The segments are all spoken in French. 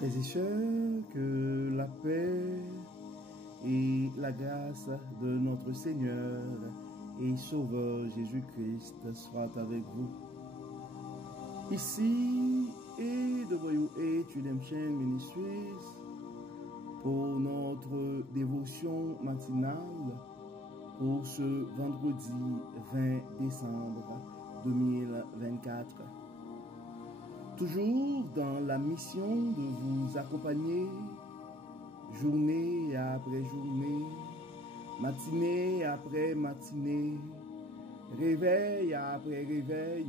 Frères et sœurs, que la paix et la grâce de notre Seigneur et Sauveur Jésus-Christ soient avec vous. Ici et devant vous est une chaîne Ministries pour notre dévotion matinale pour ce vendredi 20 décembre 2024. Toujours dans la mission de vous accompagner journée après journée, matinée après matinée, réveil après réveil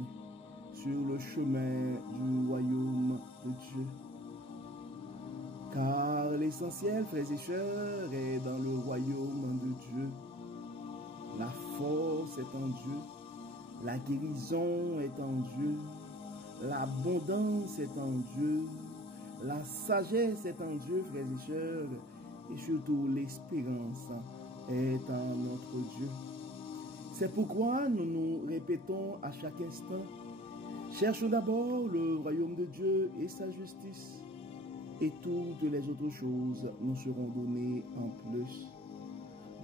sur le chemin du royaume de Dieu. Car l'essentiel, frères et sœurs, est dans le royaume de Dieu. La force est en Dieu, la guérison est en Dieu, l'abondance est en Dieu, la sagesse est en Dieu, frères et sœurs, et surtout l'espérance est en notre Dieu. C'est pourquoi nous nous répétons à chaque instant, cherchons d'abord le royaume de Dieu et sa justice, et toutes les autres choses nous seront données en plus.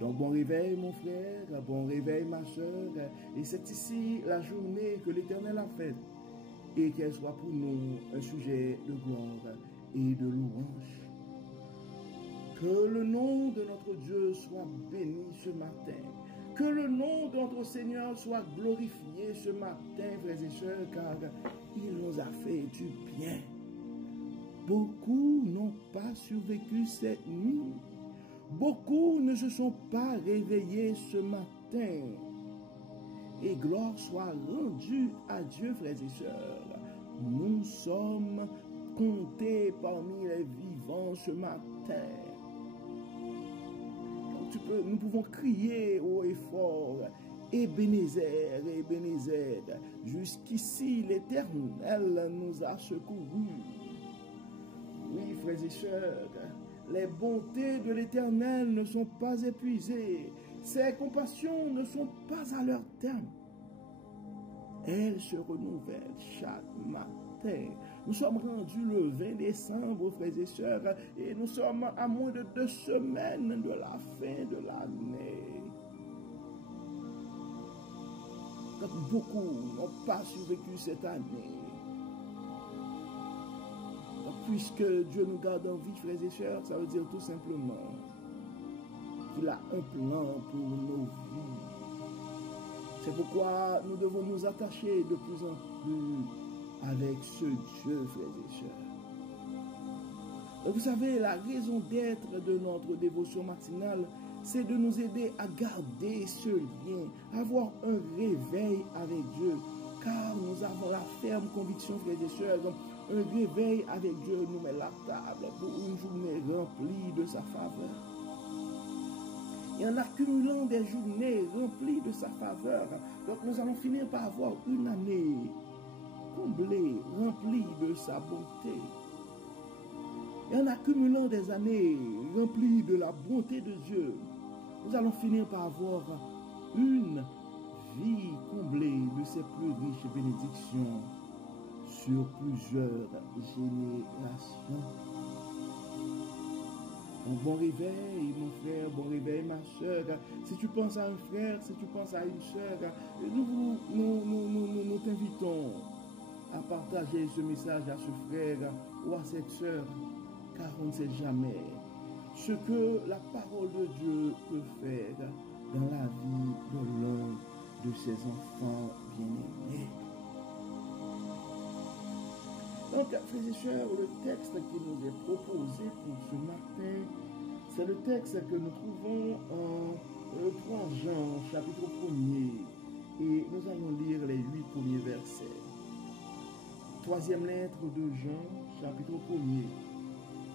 Donc bon réveil mon frère, bon réveil ma soeur, et c'est ici la journée que l'Éternel a faite, et qu'elle soit pour nous un sujet de gloire et de louange. Que le nom de notre Dieu soit béni ce matin, que le nom de notre Seigneur soit glorifié ce matin, frères et sœurs, car il nous a fait du bien. Beaucoup n'ont pas survécu cette nuit. Beaucoup ne se sont pas réveillés ce matin. Et gloire soit rendue à Dieu, frères et sœurs. Nous sommes comptés parmi les vivants ce matin. Donc nous pouvons crier haut et fort, Ebenezer, Ebenezer. Jusqu'ici, l'Éternel nous a secourus. Oui, frères et sœurs, les bontés de l'Éternel ne sont pas épuisées. Ses compassions ne sont pas à leur terme. Elles se renouvellent chaque matin. Nous sommes rendus le 20 décembre, frères et sœurs, et nous sommes à moins de 2 semaines de la fin de l'année. Beaucoup n'ont pas survécu cette année. Puisque Dieu nous garde en vie, frères et sœurs, ça veut dire tout simplement qu'il a un plan pour nos vies. C'est pourquoi nous devons nous attacher de plus en plus avec ce Dieu, frères et sœurs. Et vous savez, la raison d'être de notre dévotion matinale, c'est de nous aider à garder ce lien, à avoir un réveil avec Dieu, car nous avons la ferme conviction, frères et sœurs, un réveil avec Dieu nous met la table pour une journée remplie de sa faveur. Et en accumulant des journées remplies de sa faveur, donc nous allons finir par avoir une année comblée, remplie de sa bonté. Et en accumulant des années remplies de la bonté de Dieu, nous allons finir par avoir une vie comblée de ses plus riches bénédictions sur plusieurs générations. Un bon réveil, mon frère, bon réveil, ma soeur. Si tu penses à un frère, si tu penses à une soeur, nous t'invitons à partager ce message à ce frère ou à cette soeur, car on ne sait jamais ce que la parole de Dieu peut faire dans la vie de l'un de ses enfants bien-aimés. Donc, frères et sœurs, le texte qui nous est proposé pour ce matin, c'est le texte que nous trouvons en 3 Jean, chapitre 1er, et nous allons lire les 8 premiers versets. 3e lettre de Jean, chapitre 1er,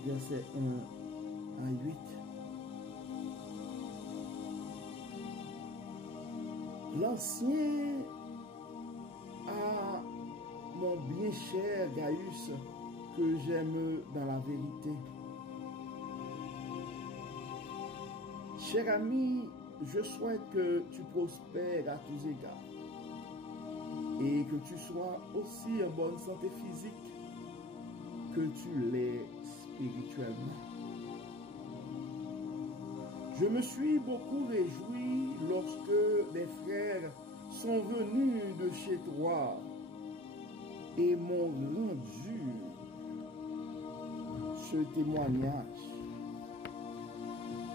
versets 1 à 8. L'ancien a mon bien cher Gaius, que j'aime dans la vérité. Cher ami, je souhaite que tu prospères à tous égards et que tu sois aussi en bonne santé physique que tu l'es spirituellement. Je me suis beaucoup réjoui lorsque les frères sont venus de chez toi et m'ont rendu ce témoignage.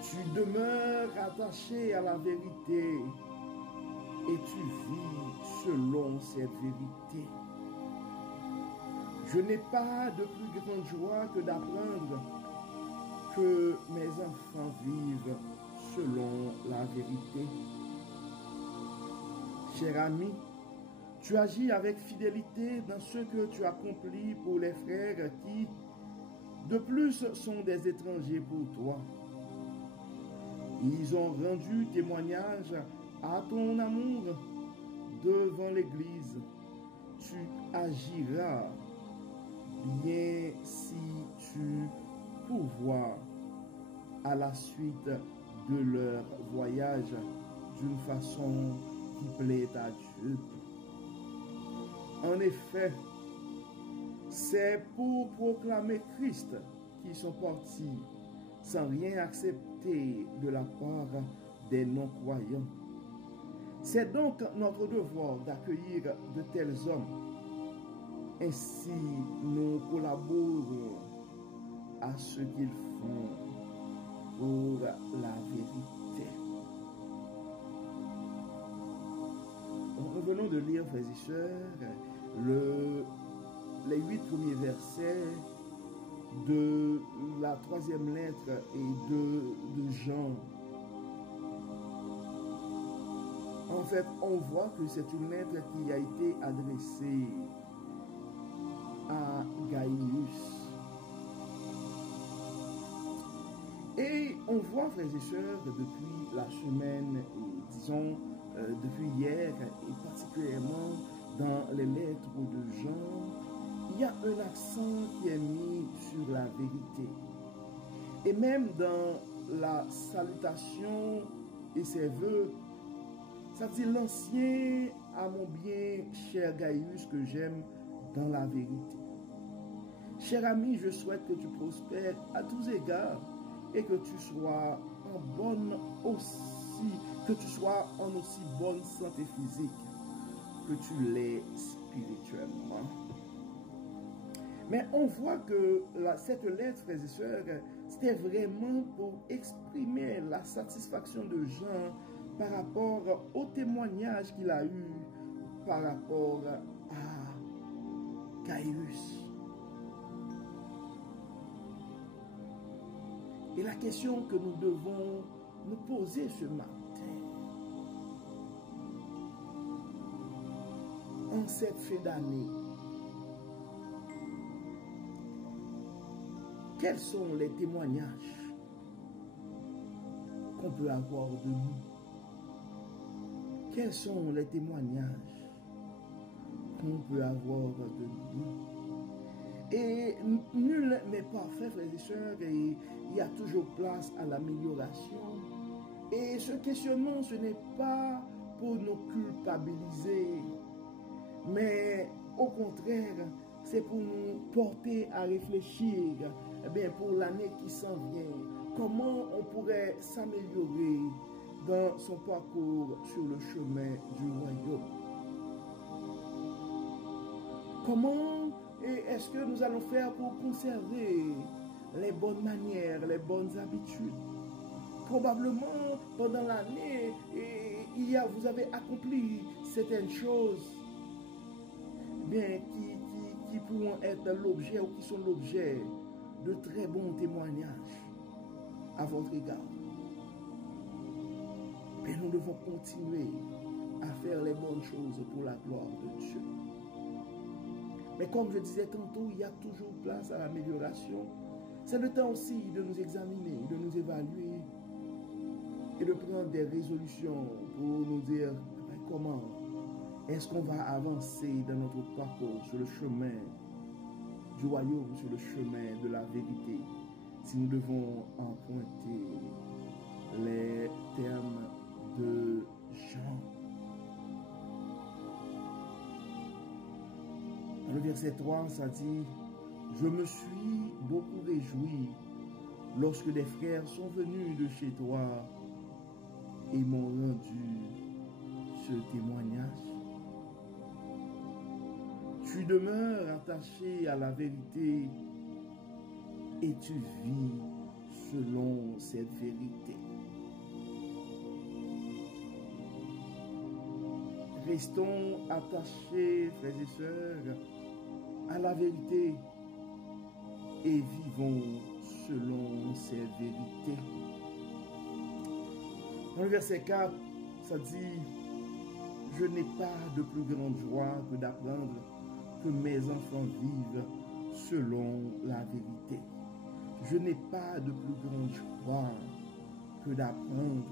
Tu demeures attaché à la vérité et tu vis selon cette vérité. Je n'ai pas de plus grande joie que d'apprendre que mes enfants vivent selon la vérité. Cher ami, tu agis avec fidélité dans ce que tu accomplis pour les frères qui, de plus, sont des étrangers pour toi. Ils ont rendu témoignage à ton amour devant l'Église. Tu agiras bien si tu pourvois à la suite de leur voyage d'une façon qui plaît à Dieu. En effet, c'est pour proclamer Christ qu'ils sont partis sans rien accepter de la part des non-croyants. C'est donc notre devoir d'accueillir de tels hommes. Ainsi, nous collaborons à ce qu'ils font pour la vérité. Nous venons de lire, frères et sœurs, les 8 premiers versets de la 3e lettre et de Jean. En fait, on voit que c'est une lettre qui a été adressée à Gaius. Et on voit, frères et sœurs, depuis la semaine, disons, depuis hier, et particulièrement dans les lettres de Jean, il y a un accent qui est mis sur la vérité. Et même dans la salutation et ses vœux, ça dit l'ancien à mon bien cher Gaius que j'aime dans la vérité. Cher ami, je souhaite que tu prospères à tous égards et que tu sois en aussi bonne santé physique que tu l'es spirituellement. Mais on voit que cette lettre, frères et sœurs, c'était vraiment pour exprimer la satisfaction de Jean par rapport au témoignage qu'il a eu par rapport à Gaius. Et la question que nous devons nous poser ce matin, en cette fin d'année, quels sont les témoignages qu'on peut avoir de nous? Quels sont les témoignages qu'on peut avoir de nous? Et nul n'est parfait, frères et sœurs, et il y a toujours place à l'amélioration. Et ce questionnement, ce n'est pas pour nous culpabiliser, mais au contraire, c'est pour nous porter à réfléchir, eh bien, pour l'année qui s'en vient, comment on pourrait s'améliorer dans son parcours sur le chemin du royaume. Comment est-ce que nous allons faire pour conserver les bonnes manières, les bonnes habitudes? Probablement, pendant l'année, vous avez accompli certaines choses bien, qui pourront être l'objet ou qui sont l'objet de très bons témoignages à votre égard. Mais nous devons continuer à faire les bonnes choses pour la gloire de Dieu. Mais comme je disais tantôt, il y a toujours place à l'amélioration. C'est le temps aussi de nous examiner, de nous évaluer et de prendre des résolutions pour nous dire comment est-ce qu'on va avancer dans notre parcours sur le chemin du royaume, sur le chemin de la vérité, si nous devons emprunter les termes de Jean. Dans le verset 3, ça dit « Je me suis beaucoup réjoui lorsque des frères sont venus de chez toi et m'ont rendu ce témoignage. Tu demeures attaché à la vérité et tu vis selon cette vérité. Restons attachés, frères et sœurs, à la vérité et vivons selon cette vérité. Dans le verset 4, ça dit « Je n'ai pas de plus grande joie que d'apprendre que mes enfants vivent selon la vérité. Je n'ai pas de plus grande joie que d'apprendre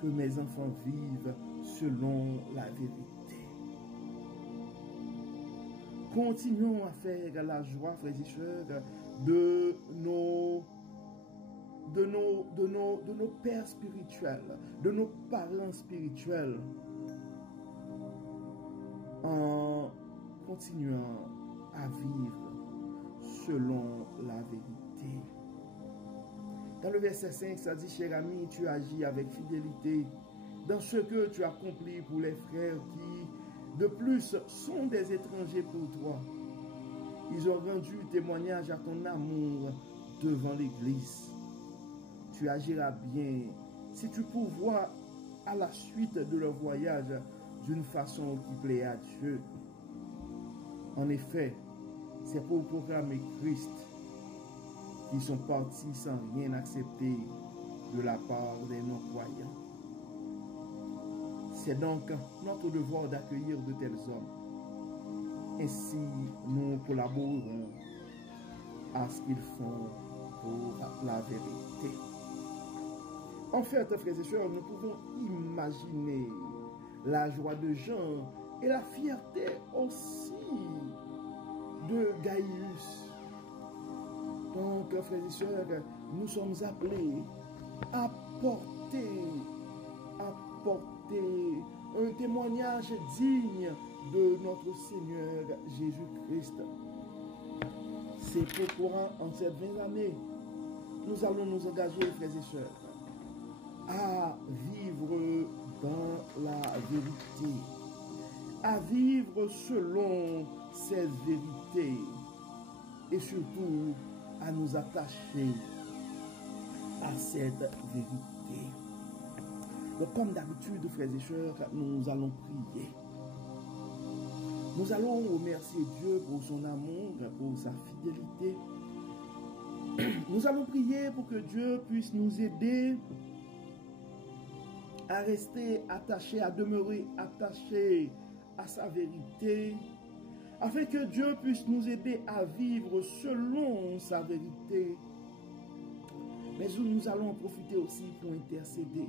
que mes enfants vivent selon la vérité. » Continuons à faire la joie, frères et sœurs, de nos pères spirituels, de nos parents spirituels, en continuant à vivre selon la vérité. Dans le verset 5, ça dit, cher ami, tu agis avec fidélité dans ce que tu accomplis pour les frères qui, de plus, sont des étrangers pour toi. Ils ont rendu témoignage à ton amour devant l'Église. Tu agiras bien si tu pourvois à la suite de leur voyage d'une façon qui plaît à Dieu. En effet, c'est pour proclamer Christ qu'ils sont partis sans rien accepter de la part des non-croyants. C'est donc notre devoir d'accueillir de tels hommes. Ainsi, nous collaborerons à ce qu'ils font pour la vérité. En fait, frères et sœurs, nous pouvons imaginer la joie de Jean et la fierté aussi de Gaius. Donc, frères et sœurs, nous sommes appelés à porter un témoignage digne de notre Seigneur Jésus-Christ. C'est pourquoi, en cette 20 années, nous allons nous engager, frères et sœurs, à vivre dans la vérité, à vivre selon cette vérité et surtout à nous attacher à cette vérité. Donc, comme d'habitude, frères et sœurs, nous allons prier. Nous allons remercier Dieu pour son amour, pour sa fidélité. Nous allons prier pour que Dieu puisse nous aider à rester attachés, à demeurer attachés à sa vérité, afin que Dieu puisse nous aider à vivre selon sa vérité. Mais nous allons en profiter aussi pour intercéder.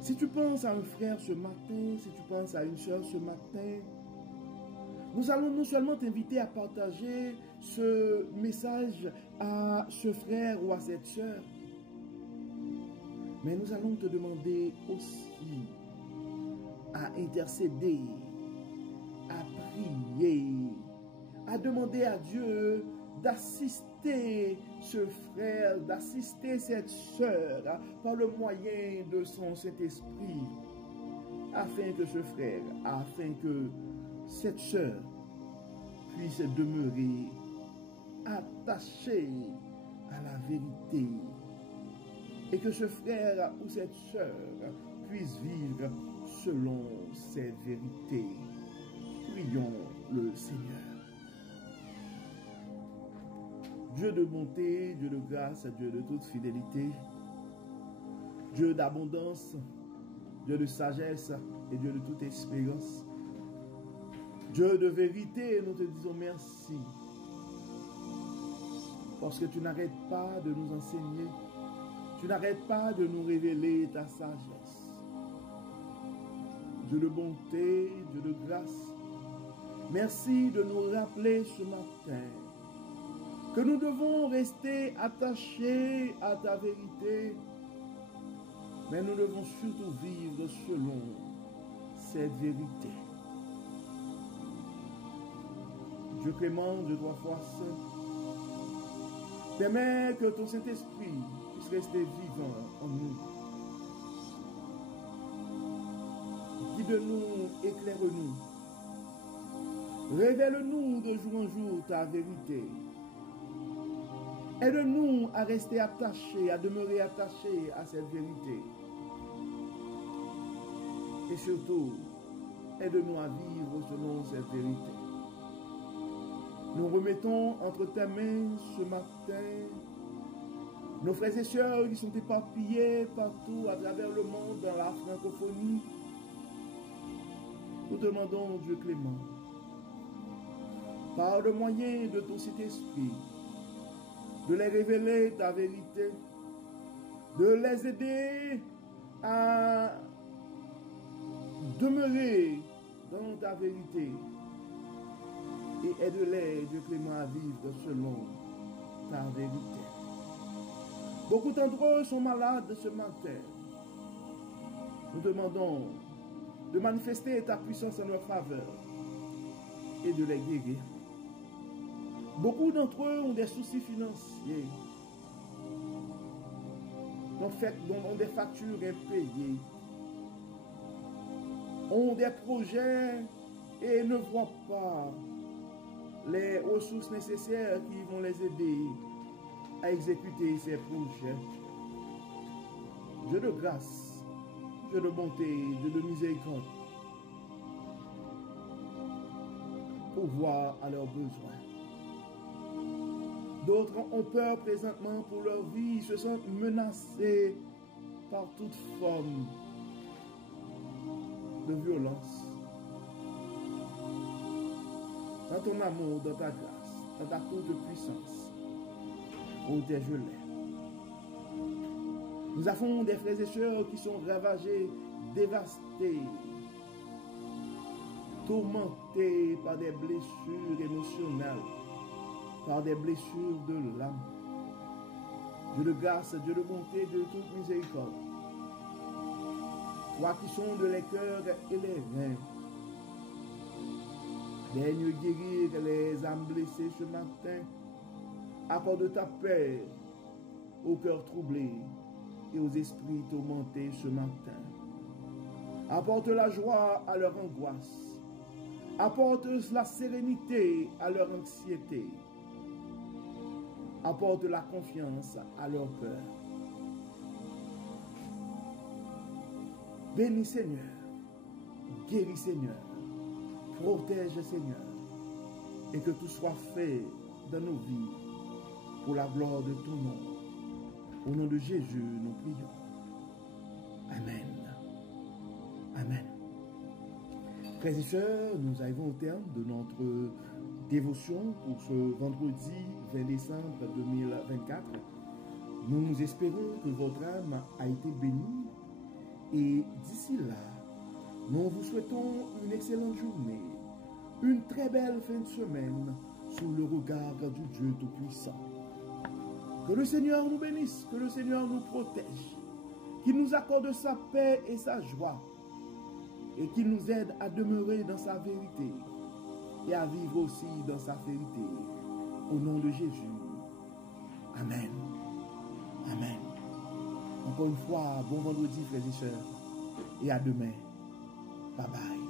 Si tu penses à un frère ce matin, si tu penses à une soeur ce matin, nous allons non seulement t'inviter à partager ce message à ce frère ou à cette soeur, mais nous allons te demander aussi à intercéder, à prier, à demander à Dieu d'assister ce frère, d'assister cette sœur par le moyen de son Saint-Esprit, afin que ce frère, afin que cette sœur puisse demeurer attachée à la vérité et que ce frère ou cette sœur puisse vivre selon cette vérité. Prions le Seigneur. Dieu de bonté, Dieu de grâce, Dieu de toute fidélité, Dieu d'abondance, Dieu de sagesse et Dieu de toute espérance, Dieu de vérité, nous te disons merci, parce que tu n'arrêtes pas de nous enseigner, tu n'arrêtes pas de nous révéler ta sagesse. Dieu de bonté, Dieu de grâce, merci de nous rappeler ce matin que nous devons rester attachés à ta vérité, mais nous devons surtout vivre selon cette vérité. Dieu clément, Dieu trois fois saint, Permets que ton Saint-Esprit puisse rester vivant en nous. Guide-nous, éclaire-nous. Révèle-nous de jour en jour ta vérité. Aide-nous à rester attachés, à demeurer attachés à cette vérité. Et surtout, aide-nous à vivre selon cette vérité. Nous remettons entre tes mains ce matin nos frères et sœurs qui sont éparpillés partout à travers le monde dans la francophonie. Nous demandons, Dieu clément, par le moyen de ton Saint-Esprit, de les révéler ta vérité, de les aider à demeurer dans ta vérité et aide-les, Dieu clément, à vivre selon ta vérité. Beaucoup d'entre eux sont malades ce matin. Nous demandons de manifester ta puissance en leur faveur et de les guérir. Beaucoup d'entre eux ont des soucis financiers, ont des factures impayées, ont des projets et ne voient pas les ressources nécessaires qui vont les aider à exécuter ces projets. Dieu de grâce, Dieu de bonté, Dieu de miséricorde, pour voir à leurs besoins. D'autres ont peur présentement pour leur vie, ils se sentent menacés par toute forme de violence. Dans ton amour, dans ta grâce, dans ta toute puissance, protège-les. Nous avons des frères et sœurs qui sont ravagés, dévastés, tourmentés par des blessures émotionnelles, par des blessures de l'âme. Dieu de grâce, Dieu de bonté, Dieu de toute miséricorde, toi qui sondes les cœurs et les reins, daigne guérir les âmes blessées ce matin. Accorde ta paix aux cœurs troublés et aux esprits tourmentés ce matin. Apporte la joie à leur angoisse. Apporte la sérénité à leur anxiété. Apporte la confiance à leur peur. Bénis Seigneur, guéris Seigneur, protège Seigneur, et que tout soit fait dans nos vies pour la gloire de ton nom. Au nom de Jésus, nous prions. Amen. Amen. Frères et sœurs, nous arrivons au terme de notre dévotion pour ce vendredi 20 décembre 2024. Nous espérons que votre âme a été bénie et d'ici là, nous vous souhaitons une excellente journée, une très belle fin de semaine sous le regard du Dieu Tout-Puissant. Que le Seigneur nous bénisse, que le Seigneur nous protège, qu'il nous accorde sa paix et sa joie, et qu'il nous aide à demeurer dans sa vérité et à vivre aussi dans sa vérité. Au nom de Jésus. Amen. Amen. Encore une fois, bon vendredi, frères et sœurs, et à demain. Bye bye.